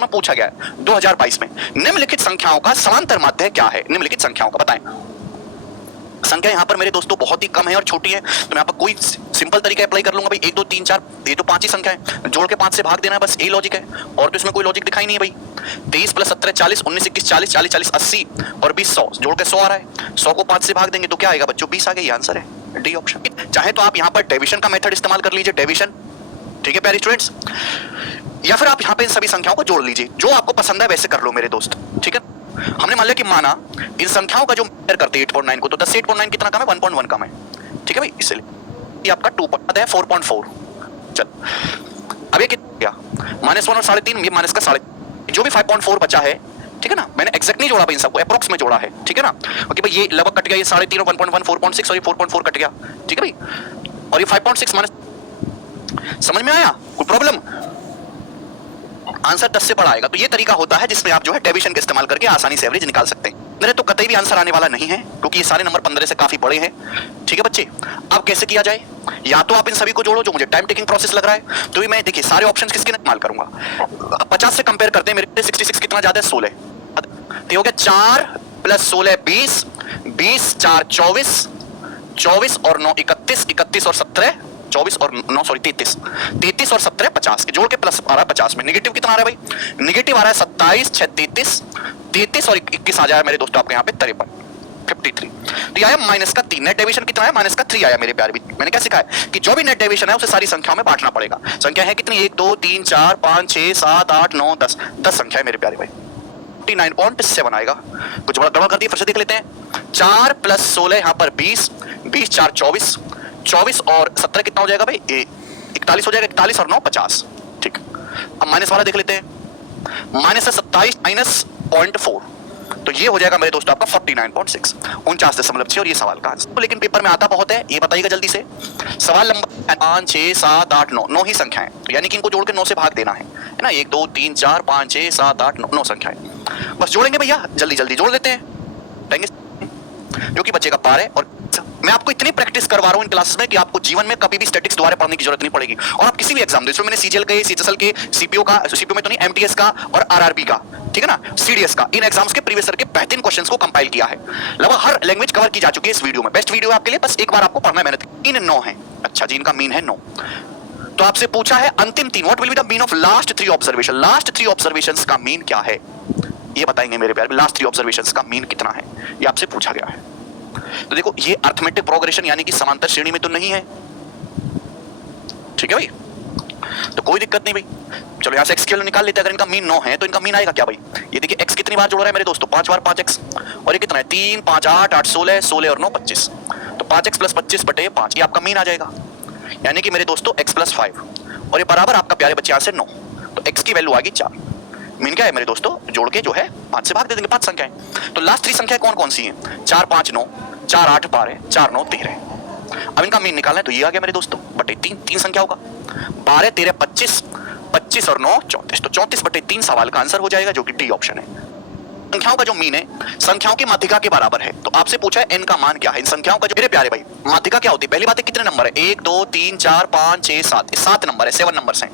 में पूछा गया है 2022 में, निम्नलिखित संख्याओं का समांतर माध्य क्या है? निम्नलिखित संख्याओं का बताएं। संख्या यहाँ पर मेरे दोस्तों बहुत ही कम है और छोटी है, तो मैं यहाँ पर कोई सिंपल तरीका अप्लाई कर लूंगा भाई। 1 2 3 4 ये तो 5 ही संख्या है, जोड़ के 5 से भाग देना है, बस यही लॉजिक है, और तो इसमें कोई लॉजिक दिखाई नहीं है भाई। 23 + 17 40, 19 21 40, 40 40 80 और 20 100, जोड़ के 100 आ रहा है। 100 को 5 से भाग देंगे तो क्या आएगा बच्चों? 20 आ गया। ये आंसर है, डी ऑप्शन। चाहे तो आप यहाँ पर डिवीजन का मेथड इस्तेमाल कर लीजिए, डिवीजन, ठीक है प्यारे स्टूडेंट्स, या फिर आप यहाँ पे इन सभी संख्याओं को जोड़ लीजिए, जो आपको पसंद है वैसे कर लो मेरे दोस्त, ठीक है। हमने मान लिया कि माना इन संख्याओं का जो मेजर करते हैं 8.9 को, तो 10 से 8.9 कितना कम है? 1.1 कम है, ठीक है भाई, इसलिए ये आपका 2 है 4.4। चल अब ये कितना -1 और 3.5, ये माइनस का 3.5, जो भी 5.4 बचा है, ठीक है ना। मैंने एग्जैक्ट नहीं जोड़ा भाई, इन सबको अप्रोक्स में जोड़ा है, ठीक है ना। ओके भाई, ये लगभग कट गया, ये 3.5 और 1.1 4.6 और ये 4.4 कट गया, ठीक है भाई, और ये 5.6 माइनस, समझ में आया? कोई प्रॉब्लम? आंसर 10 से बड़ा आएगा। तो ये तरीका होता है जिसमें आप जो है डिवीजन का इस्तेमाल करके आसानी से एवरेज निकाल सकते हैं। मेरे तो कतई भी आंसर आने वाला नहीं है, क्योंकि ये सारे नंबर 15 से काफी बड़े हैं, ठीक है बच्चे। अब कैसे किया जाए? या तो आप इन सभी को जोड़ो, जो मुझे टाइम टेकिंग प्रोसेस लग रहा है, तो भी मैं देखिए सारे ऑप्शंस किसके इस्तेमाल करूंगा। 50 से कंपेयर करते हैं, मेरे 66 कितना ज्यादा है? 16, तो हो गया 4 + 16 20, 20 4 24, 24 और 9 31, 31 और 17 24 और 9 सॉरी 33, 33 और 17 50 के जोड़ के प्लस आ रहा है 50 में। नेगेटिव कितना आ रहा है भाई? नेगेटिव आ रहा है 27 6 33, 33 और 21 आ जाए मेरे दोस्तों आपके यहाँ पे 53, 53। तो ये आया माइनस का 3। नेट डेविएशन कितना है? माइनस का 3 आया मेरे प्यारे भी। मैंने क्या सीखा है कि जो भी नेट डेविएशन है उसे सारी संख्याओं में बांटना पड़ेगा। संख्या है कितनी? 1 2 3 4 5 6 7 8 9 10, 10 संख्या है मेरे प्यारे भाई। 49.7 आएगा। कुछ बड़ा गड़बड़ कर दिया, फिर से देख लेते हैं। 4 + 16 यहाँ पर 20, 20 4 24, 24 और 17 कितना हो जाएगा भाई? 41 हो जाएगा, 41 और 9 50, ठीक। अब माइनस वाला देख लेते हैं। माइनस है 27 -0.4, तो ये हो जाएगा मेरे दोस्तों आपका 49.6, 49.6, और ये सवाल का आंसर। तो लेकिन पेपर में आता बहुत है, ये बताइएगा जल्दी से। सवाल नंबर 5 6 7 8 9, 9 ही संख्याएं, तो यानी कि इनको जोड़ के 9 से भाग देना है ना। 1 2 3 4 5 6 7 8 9, 9 संख्याएं बस जोड़ेंगे भैया, जल्दी जल्दी जोड़ लेते हैं, जो कि बच्चे का पार है। और मैं आपको इतनी प्रैक्टिस करवा रहा हूं इन क्लासेस में कि आपको जीवन में कभी भी स्टैटिक्स दोबारा पढ़ने की जरूरत नहीं पड़ेगी। और आप किसी भी एग्जाम दो, इसमें मैंने सीजीएल के, सीएचएसएल के, सीपीओ का, सीपीओ में तो नहीं, एमटीएस का और आरआरबी का, ठीक है ना, सीडीएस का, इन एग्जाम्स के प्रीवियस ईयर के बेहतरीन क्वेश्चंस को कंपाइल किया है। लगभग हर लैंग्वेज कवर की जा चुकी है इस वीडियो में। बेस्ट वीडियो है आपके लिए, बस एक बार आपको पढ़ना है मेहनत। इन 9 है, अच्छा जी, इनका मीन है 9। तो आपसे पूछा है अंतिम 3, what will be the mean of last 3 observation. Last 3 observations का मीन क्या है, ये बताएंगे मेरे प्यारे। लास्ट 3 ऑब्जर्वेशंस का मीन कितना है, ये आपसे पूछा गया है। तो देखो, ये अर्थमेटिक प्रोग्रेशन यानी कि समांतर श्रेणी में तो नहीं है, ठीक है भाई, तो कोई दिक्कत नहीं भाई। चलो यहां से x की वैल्यू निकाल लेते हैं। अगर इनका मीन 9 है तो इनका मीन आएगा क्या भाई? ये देखिए x कितनी बार जोड़ रहा है मेरे दोस्तों? 5 बार 5x, और ये कितना है? 3 5 8 8 16, 16 और 9 25, तो 5x + 25 बटे 5, ये आपका मीन आ जाएगा, यानी कि मेरे दोस्तों x + 5, और ये बराबर आपका प्यारे बच्चे यहां से 9, तो x की वैल्यू आ गई 4। मीन क्या है मेरे दोस्तों? जोड़ के जो है 5 से भाग दे देंगे, 5 संख्याएं। तो लास्ट 3 संख्याएं कौन कौन सी हैं? 4 5 9, 4 8 12, 4 9 13। अब इनका मीन निकालना है, तो ये आ गया मेरे दोस्तों बटे 3, 3 संख्याओं का। 12 13 25, 25 और 9 34, तो 34 बटे 3 सवाल का आंसर हो जाएगा, जो कि डी ऑप्शन है। संख्याओं का जो मीन है संख्याओं की माध्यिका के बराबर है। तो आपसे पूछा है n का मान क्या है। इन संख्याओं का जो, मेरे प्यारे भाई, माध्यिका क्या होती है? पहली बात है कितने नंबर है? 1 2 3 4 5 6 7, 7 नंबर है, 7 नंबर्स हैं।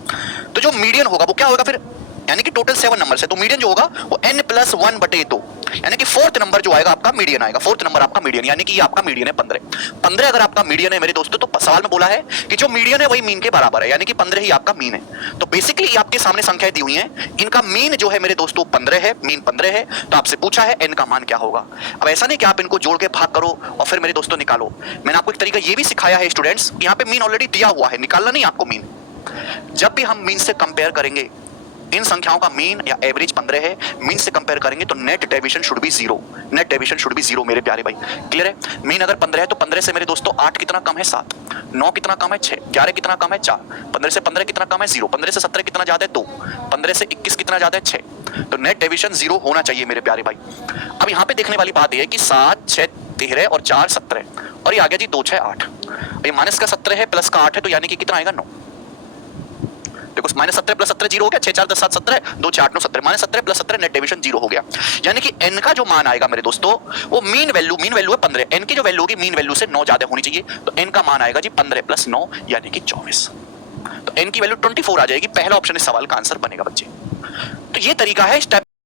तो जो मीडियन होगा वो क्या होगा फिर? यानी कि टोटल 7 नंबर है, तो मीडियन जो होगा वो n + 1 बटे 2, यानी कि 4th नंबर जो आएगा आपका मीडियन आएगा। 4th नंबर आपका मीडियन, यानी कि ये आपका मीडियन है 15। 15 अगर आपका मीडियन है मेरे दोस्तों, तो सवाल में बोला है कि जो मीडियन है वही मीन के बराबर है, यानी कि 15 ही आपका मीन है। तो बेसिकली आपके सामने संख्याएं दी हुई हैं, इनका मीन जो है मेरे दोस्तों 15 है, मीन 15 है। तो आपसे पूछा है n का मान क्या होगा। अब ऐसा नहीं कि आप इनको जोड़ के भाग करो और फिर मेरे दोस्तों निकालो। मैंने आपको एक तरीका ये भी सिखाया है स्टूडेंट्स, यहाँ पे मीन ऑलरेडी दिया हुआ है, निकालना नहीं आपको मीन। जब भी हम मीन से कंपेयर करेंगे, इन संख्याओं का मीन या एवरेज 15 है, मीन से कंपेयर करेंगे तो net deviation should be 0, net deviation should be 0 मेरे प्यारे भाई। क्लियर है? मीन अगर 15 है तो 15 से मेरे दोस्तों 8 कितना कम है? 7, 9 कितना कम है? 6, 11 कितना कम है? 4, 15 से 15 कितना कम है? 0, 15 से 17 कितना ज्यादा है? 2, 15 से 21 कितना ज्यादा है? 6। तो नेट डेविएशन 0 होना चाहिए मेरे प्यारे भाई। अब यहाँ पे देखने वाली बात यह है कि 7 6 13 और 4 17, और ये आ गया जी 2 6 8, ये माइनस का 17 है प्लस का 8 है, तो यानी कि कितना आएगा? 9। देखो -17 + 17 0 हो गया, 6 4 10 7 17, 2 6 8 9 17, -17 + 17 नेट डेविएशन 0 हो गया। यानी कि n का जो मान आएगा मेरे दोस्तों, वो मीन वैल्यू है 15, n की जो वैल्यू होगी मीन वैल्यू से 9 ज्यादा होनी चाहिए। तो n का मान आएगा जी 15 + 9, यानी कि 24। तो n की वैल्यू 24 आ जाएगी। पहला ऑप्शन इस सवाल का आंसर बनेगा बच्चे। तो ये तरीका है स्टेप